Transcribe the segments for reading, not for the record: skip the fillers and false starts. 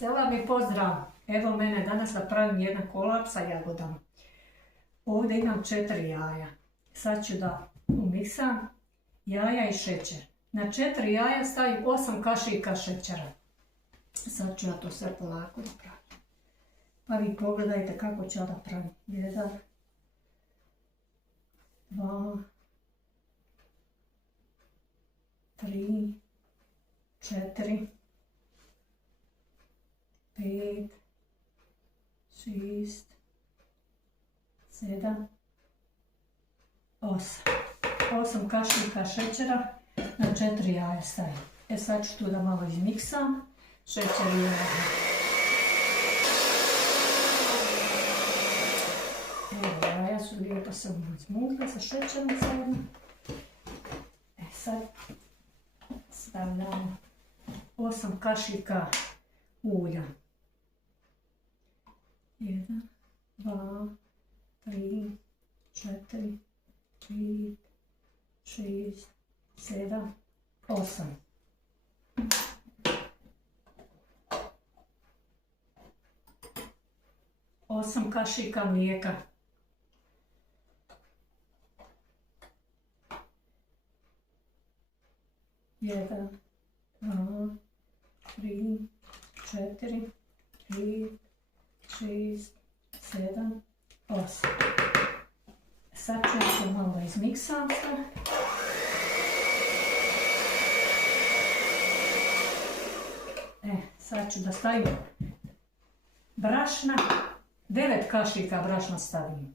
Sela mi pozdrav! Evo mene danas da pravim jedan kolač sa jagodama. Ovdje imam 4 jaja. Sad ću da umiksam jaja i šećer. Na 4 jaja stavim 8 kašika šećera. Sad ću ja to sve polako da pravim. Pa vi pogledajte kako ću ja da pravim. 1, 2, 3, 4, 5, 6, 7, 8. 8 kašika šećera na 4 jaja stavim. Sad ću tu da malo izmiksam šećer i jaja. Evo, jaja su lijepo se izmukle sa šećerom zajedno. Sad stavljamo 8 kašika ulja. 1, 2, 3, 4, 5, 6, 7, 8. Osam kašika mlijeka. 1, 2, 3, 4, 5, 6, 7, 8. Sad ću to malo izmiksam sve. Sad ću da stavim brašna. 9 kašika brašna stavim.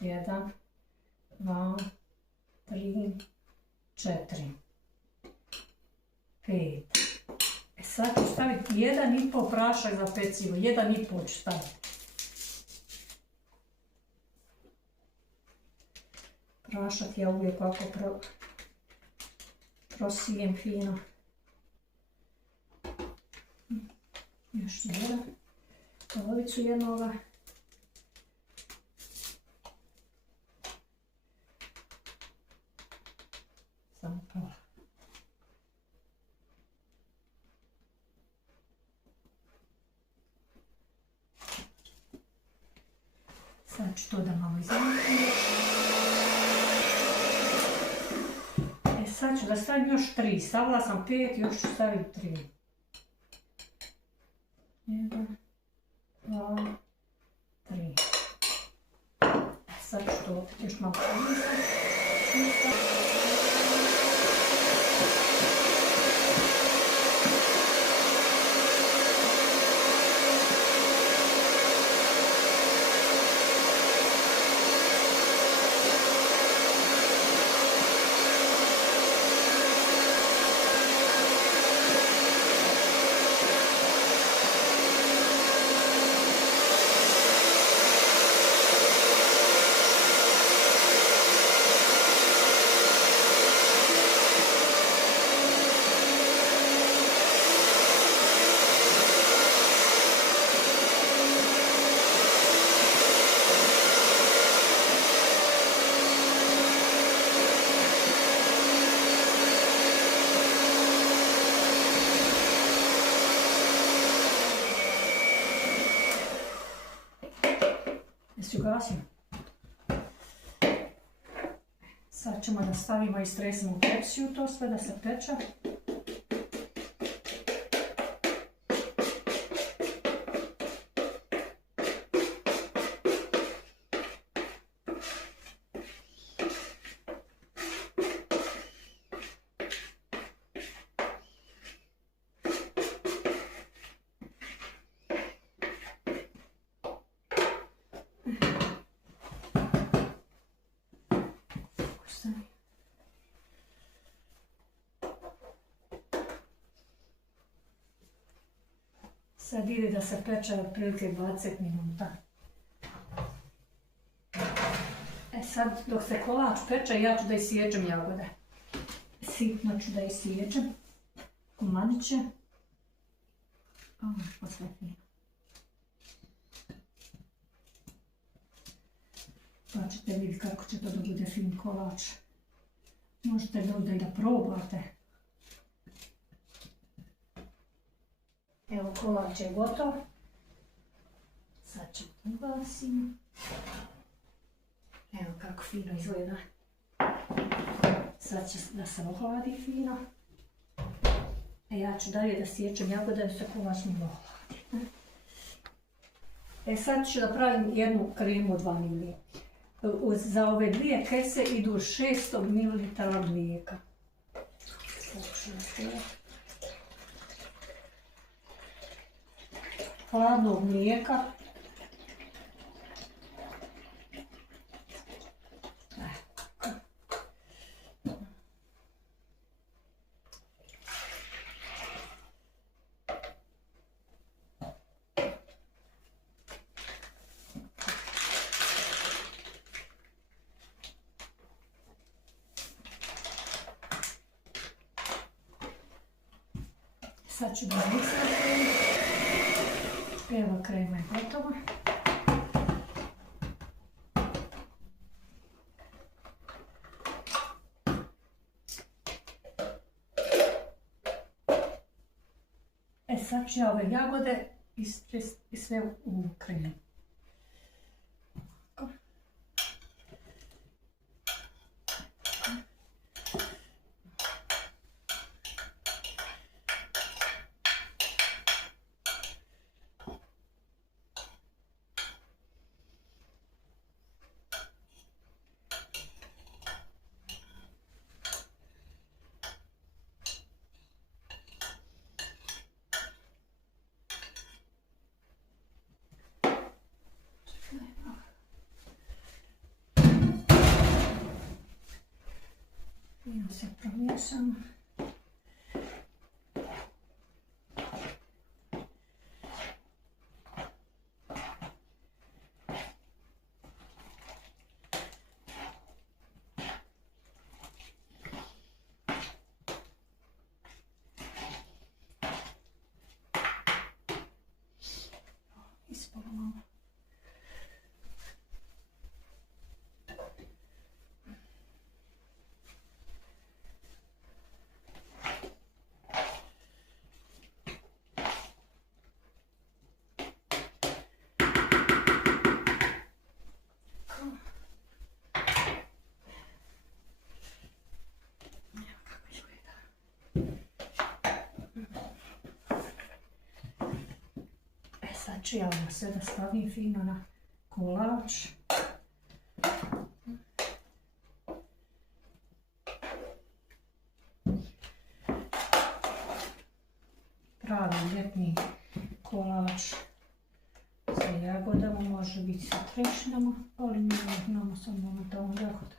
1, 2, 3, 4, 5. Sad ću staviti 1,5 prašak za pecivo. 1,5 ću staviti. Prašak ja uvijek ovako prosijem fino. Još jedan. Polovicu jednoga. Samo pola. Sad ću to da malo izmijem. Sad ću da stavim još 3. Stavila sam 5, još ću staviti 3. 1, 2, 3. Sad ću to još malo izmijem. Jesi ugasim? Sad ćemo da stavimo i stresemo u pepsiju to sve da se peče. Sad ide da se peče otprilike 20 minuta. Sad dok se kolač peče ja ću da isiječem jagode. Sitno ću da isiječem komadiće. Pa sve fino. Pa ćete vidjeti kako će to da bude fin kolač. Možete da i da probate. Evo, kolač je gotov. Sad ćemo ugasimo. Evo kako fino izgleda. Sad će da se ohladi fino. A ja ću dalje da sječem jagode da se kolač ne ohladi. Sad ću da pravim jednu kremu od vanilije. Za ove dvije kese idu 600 ml mlijeka. Hladnog mlijeka. Sad ću da miksam kremu. Evo, krema je gotova. Sad ću ja ove jagode i sve u kremu. Fino se promiješamo. Ispalo malo. Sad ću ja ovo sve da stavim fino na kolač. Pravi ljetni kolač sa jagodama, može biti sa trešnjama, ali mi imamo samo momentalno jagode.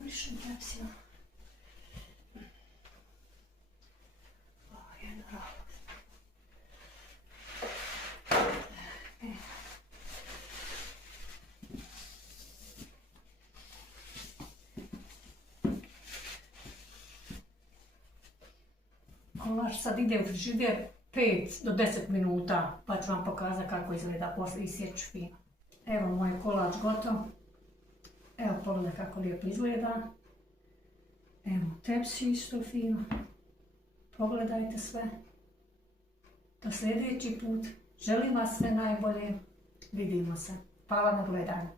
Više tepsija. Ovo je naravno. Kolač sad ide u frižider 5 do 10 minuta, pa ću vam pokazati kako izgleda poslije isjeću fino. Evo moj kolač gotov. Evo pogledaj kako lijepo izgleda. Evo tepsi isto fino. Pogledajte sve. Do sljedeći put. Želim vas sve najbolje. Vidimo se. Hvala na gledanju.